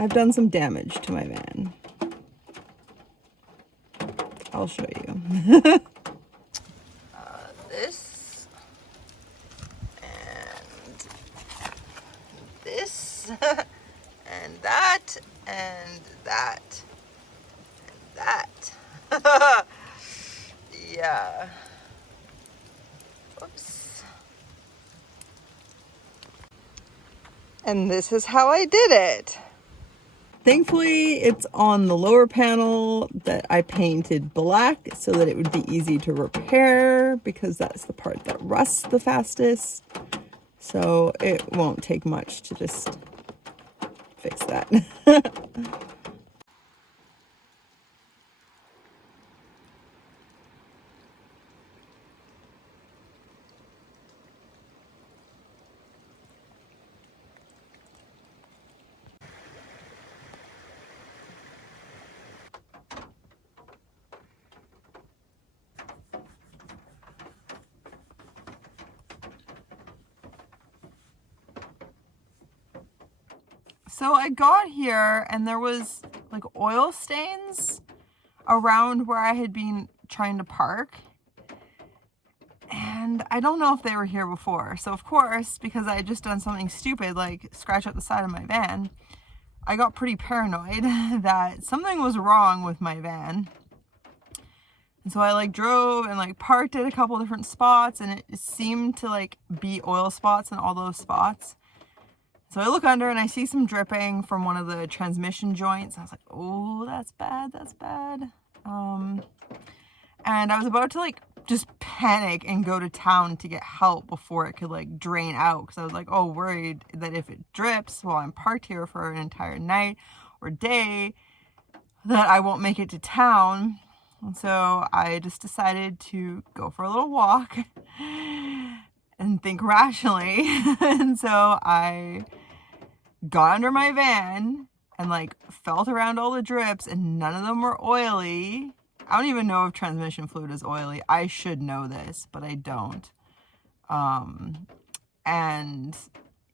I've done some damage to my van. I'll show you. This and this and that and that and that. Yeah. Oops. And this is how I did it. Thankfully, it's on the lower panel that I painted black so that it would be easy to repair, because that's the part that rusts the fastest. So it won't take much to just fix that. So I got here and there was like oil stains around where I had been trying to park. And I don't know if they were here before. So of course, because I had just done something stupid like scratch out the side of my van, I got pretty paranoid that something was wrong with my van. And so I like drove and like parked at a couple different spots, and it seemed to like be oil spots in all those spots. So I look under and I see some dripping from one of the transmission joints. I was like, oh, that's bad, that's bad. And I was about to like just panic and go to town to get help before it could like drain out. Because I was like, oh, worried that if it drips while I'm parked here for an entire night or day, that I won't make it to town. And so I just decided to go for a little walk and think rationally. And so I got under my van and like felt around all the drips, and none of them were oily. I don't even know if transmission fluid is oily. I should know this, but I don't. And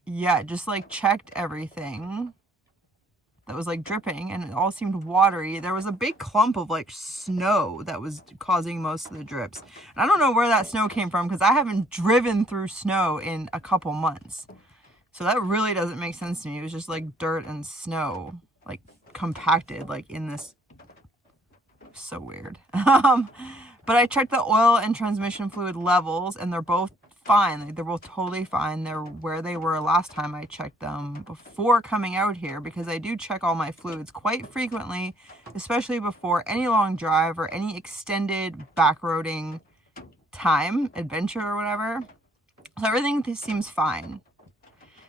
yeah, just like checked everything that was like dripping, and it all seemed watery. There was a big clump of like snow that was causing most of the drips. And I don't know where that snow came from, because I haven't driven through snow in a couple months. So that really doesn't make sense to me. It was just like dirt and snow, like compacted, like in this. So weird. But I checked the oil and transmission fluid levels, and they're both fine. Like, they're both totally fine. They're where they were last time I checked them before coming out here, because I do check all my fluids quite frequently, especially before any long drive or any extended backroading time, adventure or whatever. So everything seems fine.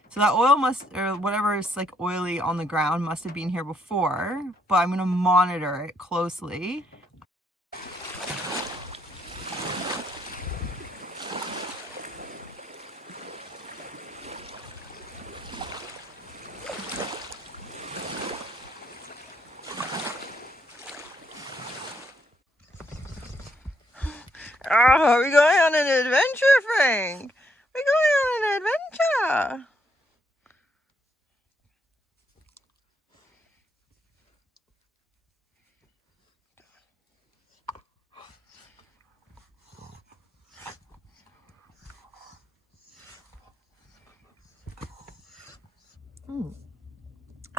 So that oil must, or whatever is like oily on the ground, must have been here before, but I'm going to monitor it closely. Oh, are we going on an adventure, Frank? We're going on an adventure.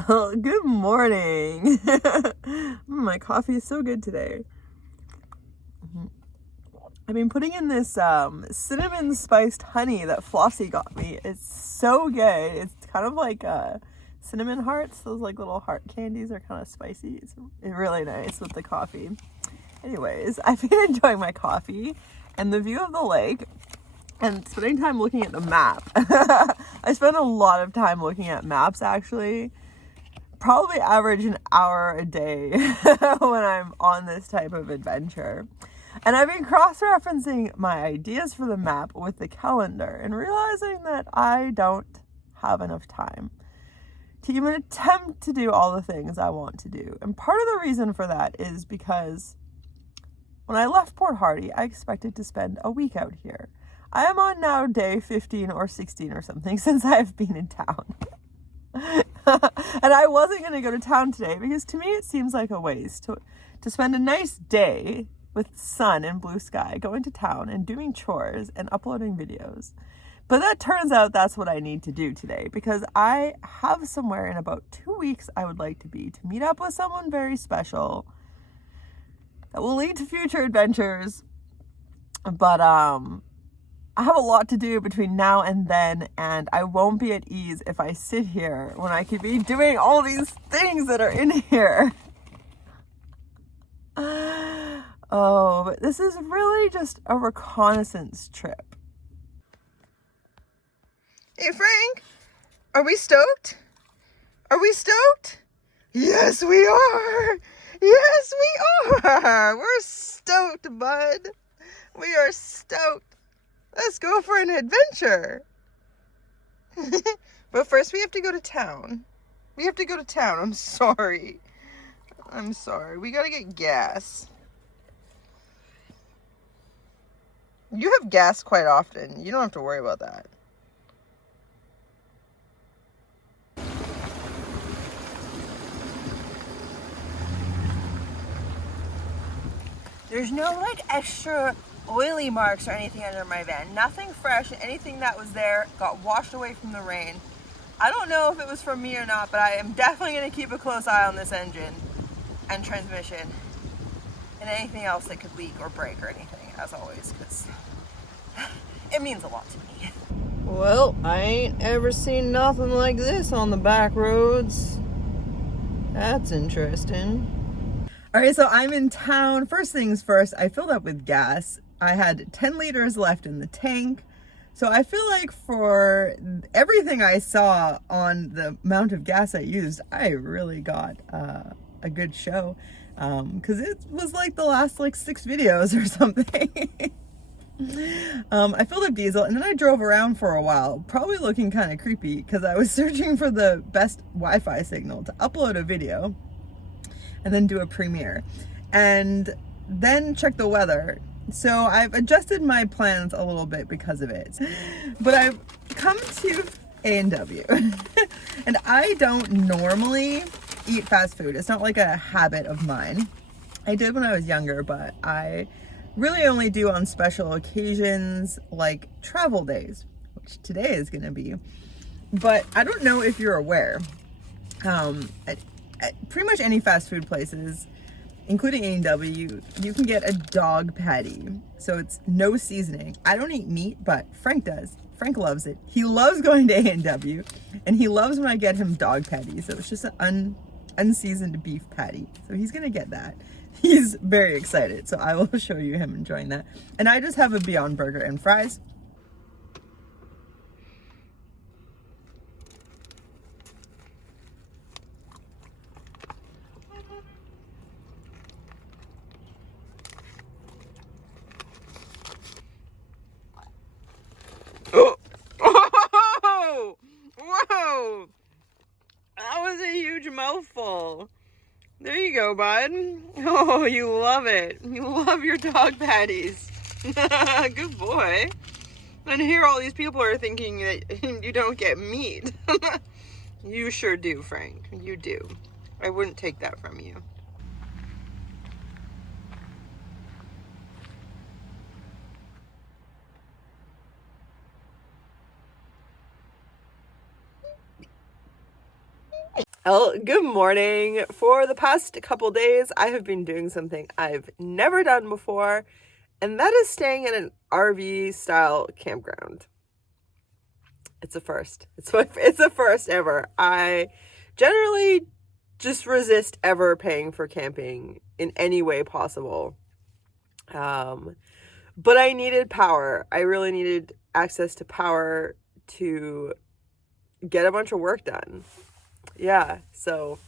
Oh, good morning. My coffee is so good today. I've been putting in this cinnamon spiced honey that Flossie got me. It's so good. It's kind of like cinnamon hearts. Those like little heart candies are kind of spicy. It's really nice with the coffee. Anyways, I've been enjoying my coffee and the view of the lake and spending time looking at the map. I spend a lot of time looking at maps, actually. Probably average an hour a day when I'm on this type of adventure. And I've been cross-referencing my ideas for the map with the calendar and realizing that I don't have enough time to even attempt to do all the things I want to do. And part of the reason for that is because when I left Port Hardy, I expected to spend a week out here. I am on now day 15 or 16 or something since I have been in town. And I wasn't going to go to town today because to me it seems like a waste to spend a nice day with sun and blue sky going to town and doing chores and uploading videos. But that turns out that's what I need to do today because I have somewhere in about 2 weeks I would like to be to meet up with someone very special that will lead to future adventures. But I have a lot to do between now and then, and I won't be at ease if I sit here when I could be doing all these things that are in here. Oh, but this is really just a reconnaissance trip. Hey, Frank, are we stoked? Are we stoked? Yes, we are. Yes, we are. We're stoked, bud. We are stoked. Let's go for an adventure. But first we have to go to town. We have to go to town. I'm sorry. We gotta get gas. You have gas quite often. You don't have to worry about that. There's no like extra oily marks or anything under my van. Nothing fresh. Anything that was there got washed away from the rain. I don't know if it was from me or not, but I am definitely going to keep a close eye on this engine and transmission and anything else that could leak or break or anything, as always, because it means a lot to me. Well, I ain't ever seen nothing like this on the back roads. That's interesting. All right, so I'm in town. First things first, I filled up with gas. I had 10 liters left in the tank. So I feel like for everything I saw on the amount of gas I used, I really got a good show. Because it was like the last like 6 videos or something. I filled up diesel and then I drove around for a while, probably looking kind of creepy because I was searching for the best Wi-Fi signal to upload a video and then do a premiere and then check the weather. So I've adjusted my plans a little bit because of it, but I've come to A&W and I don't normally eat fast food. It's not like a habit of mine. I did when I was younger, but I really only do on special occasions like travel days, which today is gonna be. But I don't know if you're aware, at pretty much any fast food places, including A&W, you can get a dog patty. So it's no seasoning. I don't eat meat, but Frank does. Frank loves it. He loves going to A&W, and he loves when I get him dog patties. So it's just an unseasoned beef patty. So he's gonna get that. He's very excited. So I will show you him enjoying that. And I just have a Beyond Burger and fries. Oh! Whoa! That was a huge mouthful. There you go, bud. Oh, you love it. You love your dog patties. Good boy. And here all these people are thinking that you don't get meat. You sure do, Frank. You do. I wouldn't take that from you. Well, good morning. For the past couple days, I have been doing something I've never done before, and that is staying at an RV style campground. It's a first. It's a first ever. I generally just resist ever paying for camping in any way possible. But I needed power. I really needed access to power to get a bunch of work done. Yeah, so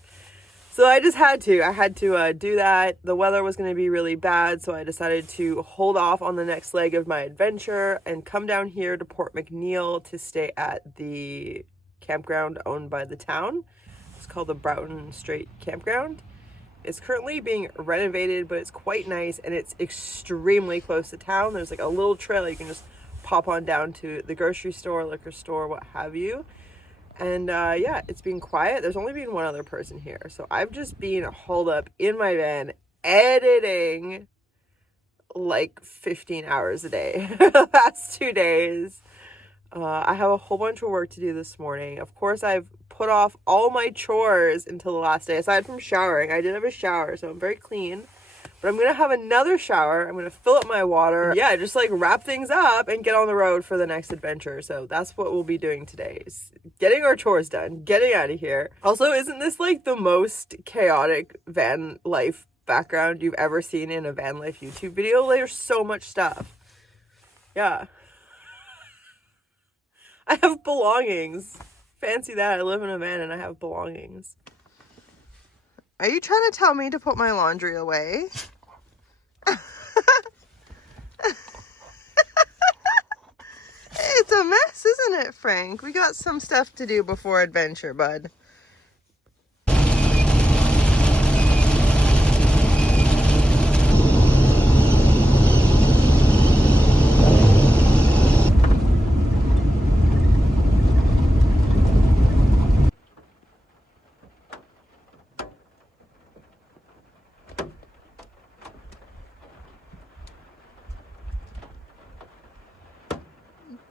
I just had to do that. The weather was going to be really bad, so I decided to hold off on the next leg of my adventure and come down here to Port McNeill to stay at the campground owned by the town. It's called the Broughton Strait Campground. It's currently being renovated, but it's quite nice and it's extremely close to town. There's like a little trail you can just pop on down to the grocery store, liquor store, what have you. And yeah, it's been quiet. There's only been one other person here. So I've just been holed up in my van editing like 15 hours a day the past 2 days. I have a whole bunch of work to do this morning. Of course, I've put off all my chores until the last day, aside from showering. I did have a shower, so I'm very clean. But I'm going to have another shower. I'm going to fill up my water. Yeah, just like wrap things up and get on the road for the next adventure. So that's what we'll be doing today, is getting our chores done, getting out of here. Also, isn't this like the most chaotic van life background you've ever seen in a van life YouTube video? There's so much stuff. Yeah. I have belongings. Fancy that. I live in a van and I have belongings. Are you trying to tell me to put my laundry away? It's a mess, isn't it, Frank? We got some stuff to do before adventure, bud.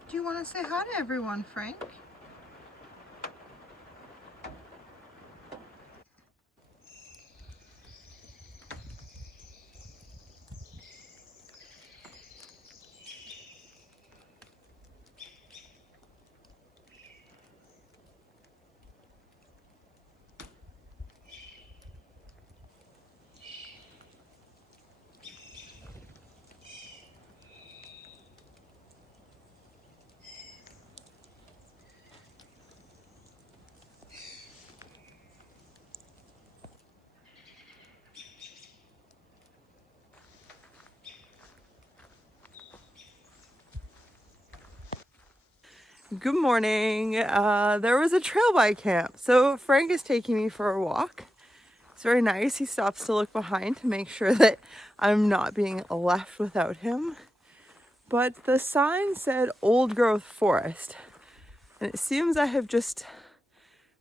Do you want to say hi to everyone, Frank? Good morning. There was a trail by camp, so Frank is taking me for a walk. It's very nice. He stops to look behind to make sure that I'm not being left without him. But the sign said old growth forest, and it seems I have just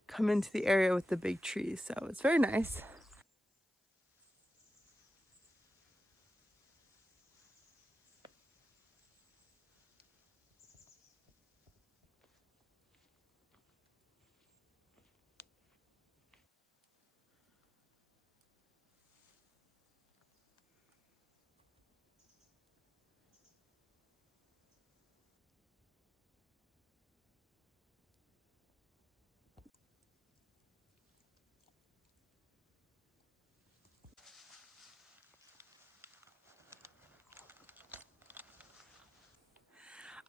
come into the area with the big trees, so it's very nice.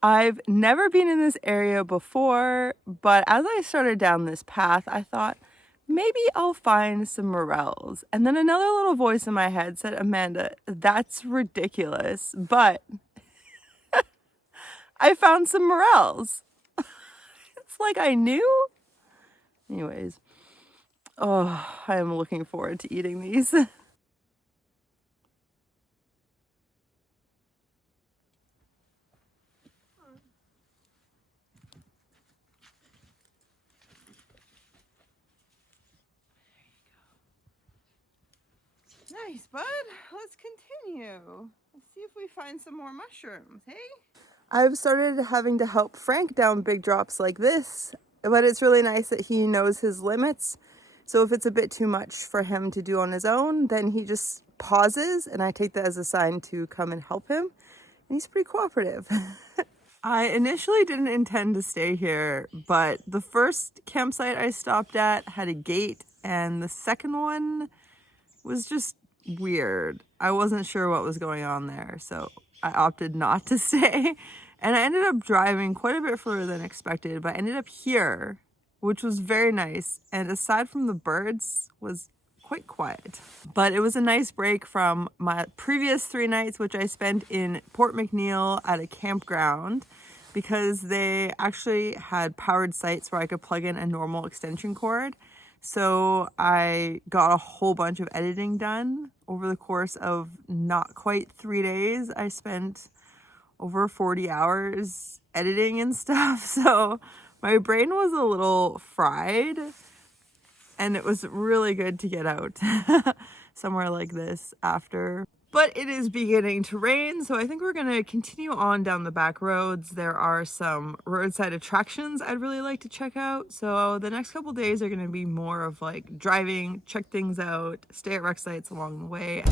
I've never been in this area before, but as I started down this path, I thought, maybe I'll find some morels. And then another little voice in my head said, Amanda, that's ridiculous. But I found some morels. It's like I knew. Anyways, oh, I am looking forward to eating these. Nice, bud. Let's continue. Let's see if we find some more mushrooms, hey? I've started having to help Frank down big drops like this, but it's really nice that he knows his limits. So if it's a bit too much for him to do on his own, then he just pauses, and I take that as a sign to come and help him. And he's pretty cooperative. I initially didn't intend to stay here, but the first campsite I stopped at had a gate, and the second one was just weird. I wasn't sure what was going on there, so I opted not to stay. And I ended up driving quite a bit further than expected, but I ended up here, which was very nice. And aside from the birds, was quite quiet. But it was a nice break from my previous 3 nights, which I spent in Port McNeill at a campground, because they actually had powered sites where I could plug in a normal extension cord. So I got a whole bunch of editing done over the course of not quite 3 days. I spent over 40 hours editing and stuff. So My brain was a little fried, and it was really good to get out somewhere like this after. But it is beginning to rain, so I think we're going to continue on down the back roads. There are some roadside attractions I'd really like to check out. So the next couple days are going to be more of like driving, check things out, stay at rec sites along the way.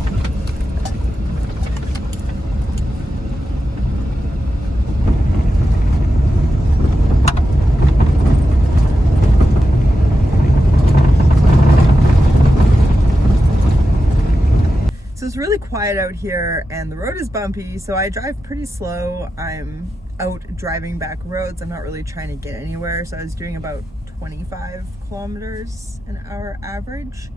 So it's really quiet out here and the road is bumpy, so I drive pretty slow. I'm out driving back roads. I'm not really trying to get anywhere. So I was doing about 25 kilometers an hour average.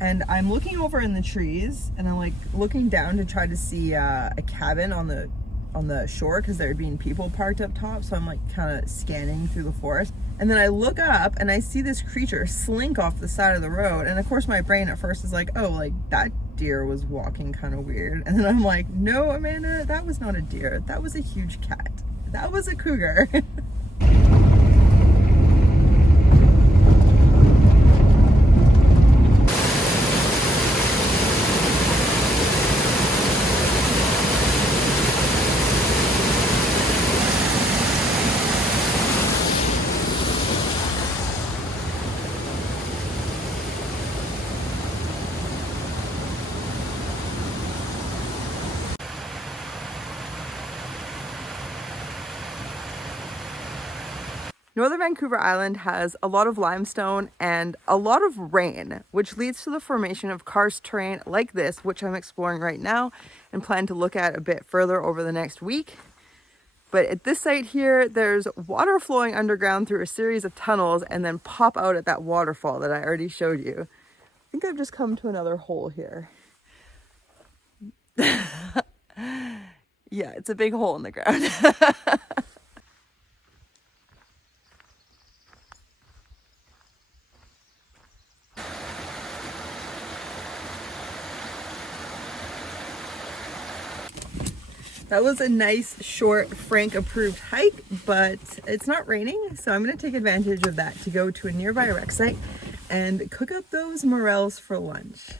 And I'm looking over in the trees and I'm like looking down to try to see a cabin on the shore because there had been people parked up top. So I'm like kind of scanning through the forest. And then I look up and I see this creature slink off the side of the road. And of course my brain at first is like, oh, like that deer was walking kind of weird. And then I'm like, no, Amanda, that was not a deer. That was a huge cat. That was a cougar. Northern Vancouver Island has a lot of limestone and a lot of rain, which leads to the formation of karst terrain like this, which I'm exploring right now and plan to look at a bit further over the next week. But at this site here, there's water flowing underground through a series of tunnels and then pop out at that waterfall that I already showed you. I think I've just come to another hole here. Yeah, it's a big hole in the ground. That was a nice, short, Frank approved hike, but it's not raining, so I'm going to take advantage of that to go to a nearby rec site and cook up those morels for lunch.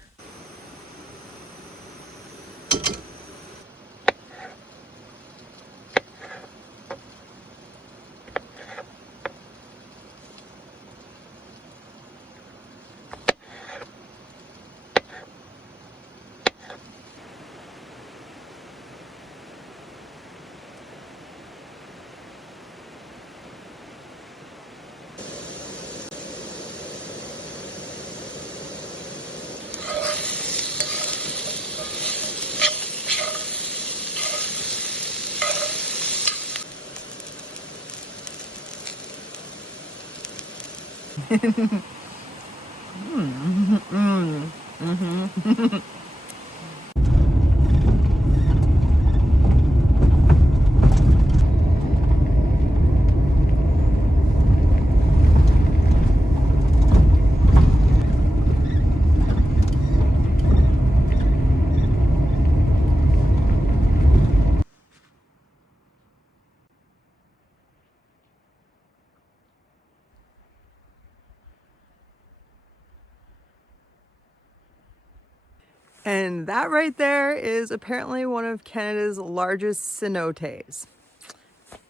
And that right there is apparently one of Canada's largest cenotes.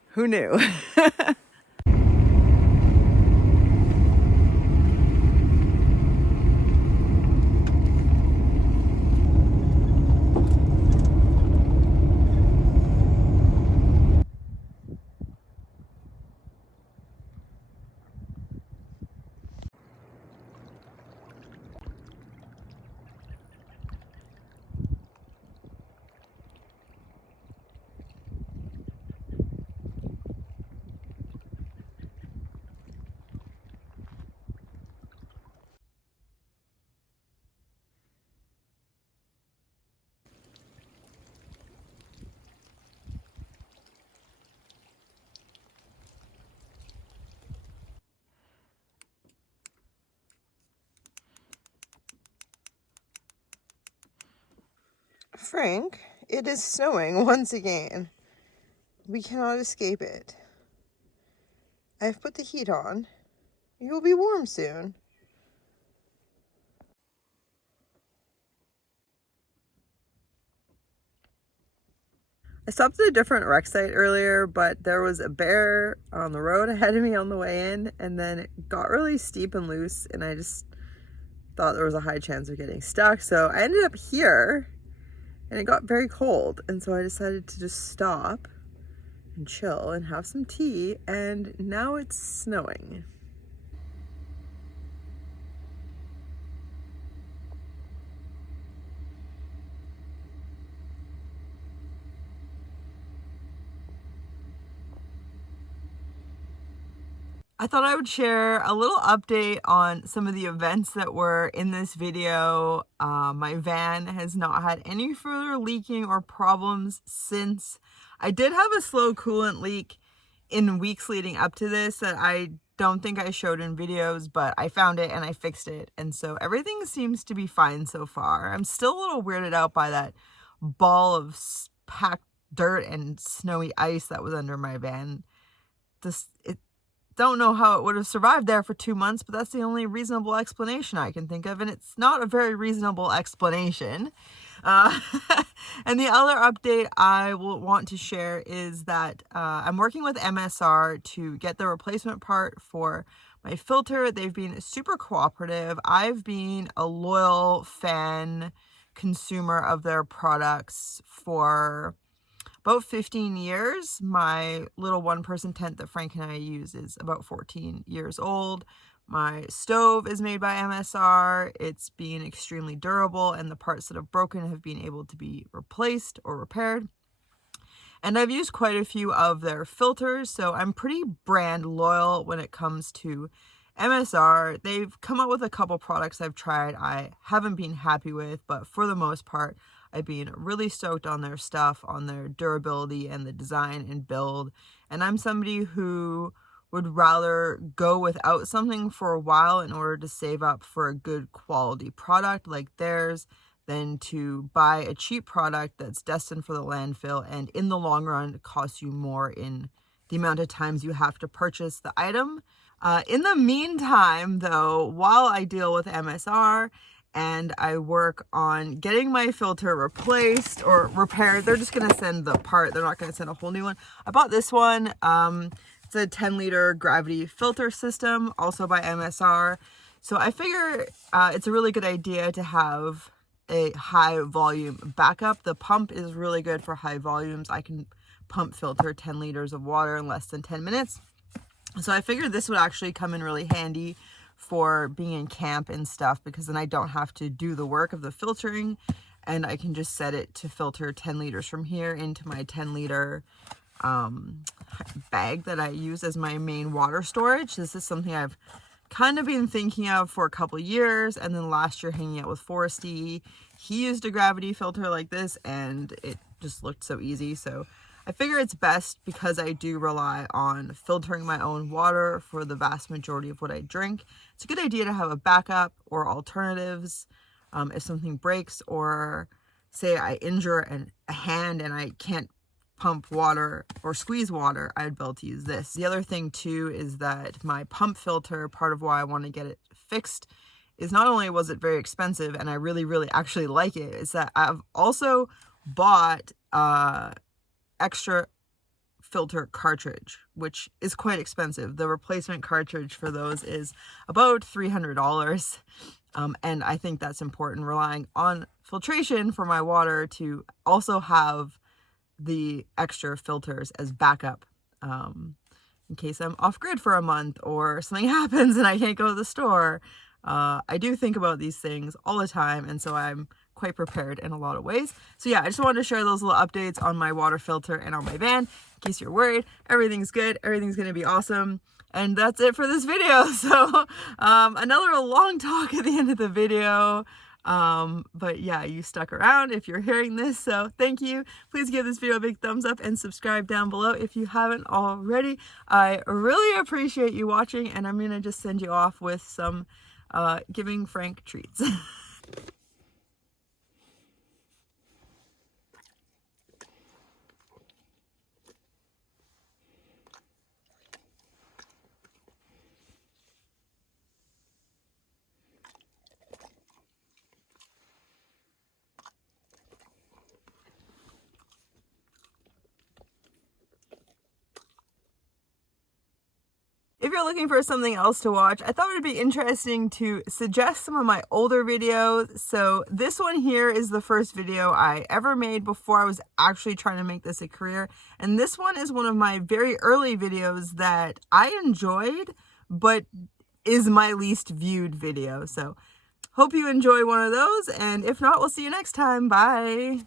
Who knew? Frank, it is snowing once again. We cannot escape it. I've put the heat on. You will be warm soon. I stopped at a different rec site earlier, but there was a bear on the road ahead of me on the way in, and then it got really steep and loose, and I just thought there was a high chance of getting stuck. So I ended up here, and it got very cold, and so I decided to just stop and chill and have some tea, and now it's snowing. I thought I would share a little update on some of the events that were in this video. My van has not had any further leaking or problems since. I did have a slow coolant leak in weeks leading up to this that I don't think I showed in videos, but I found it and I fixed it. And so everything seems to be fine so far. I'm still a little weirded out by that ball of packed dirt and snowy ice that was under my van. Don't know how it would have survived there for 2 months, but that's the only reasonable explanation I can think of, and it's not a very reasonable explanation. And the other update I will want to share is that I'm working with MSR to get the replacement part for my filter. They've been super cooperative. I've been a loyal fan consumer of their products for about 15 years. My little one-person tent that Frank and I use is about 14 years old. My stove is made by MSR. It's been extremely durable, and the parts that have broken have been able to be replaced or repaired. And I've used quite a few of their filters, so I'm pretty brand loyal when it comes to MSR. They've come up with a couple products I've tried I haven't been happy with, but for the most part, I've been really stoked on their stuff, on their durability and the design and build. And I'm somebody who would rather go without something for a while in order to save up for a good quality product like theirs than to buy a cheap product that's destined for the landfill and in the long run costs you more in the amount of times you have to purchase the item. In the meantime, though, while I deal with MSR and I work on getting my filter replaced or repaired, they're just going to send the part. They're not going to send a whole new one. I bought this one. It's a 10-liter gravity filter system, also by MSR. So I figure it's a really good idea to have a high volume backup. The pump is really good for high volumes. I can pump filter 10 liters of water in less than 10 minutes. So I figured this would actually come in really handy for being in camp and stuff, because then I don't have to do the work of the filtering, and I can just set it to filter 10 liters from here into my 10-liter bag that I use as my main water storage. This is something I've kind of been thinking of for a couple years, and then last year hanging out with Foresty, he used a gravity filter like this and it just looked so easy. So I figure it's best, because I do rely on filtering my own water for the vast majority of what I drink. It's a good idea to have a backup or alternatives if something breaks, or say I injure a hand and I can't pump water or squeeze water, I'd be able to use this. The other thing too is that my pump filter, part of why I want to get it fixed, is not only was it very expensive and I really actually like it, is that I've also bought extra filter cartridge, which is quite expensive. The replacement cartridge for those is about $300. And I think that's important, relying on filtration for my water, to also have the extra filters as backup in case I'm off grid for a month or something happens and I can't go to the store. I do think about these things all the time, and so I'm quite prepared in a lot of ways. So yeah, I just wanted to share those little updates on my water filter and on my van, in case you're worried. Everything's good. Everything's going to be awesome. And that's it for this video. So another long talk at the end of the video. But yeah, you stuck around if you're hearing this, so thank you. Please give this video a big thumbs up and subscribe down below if you haven't already. I really appreciate you watching, and I'm gonna just send you off with some giving Frank treats. if you're looking for something else to watch, I thought it would be interesting to suggest some of my older videos. So this one here is the first video I ever made before I was actually trying to make this a career. And this one is one of my very early videos that I enjoyed, but is my least viewed video. So hope you enjoy one of those, and if not, we'll see you next time. Bye.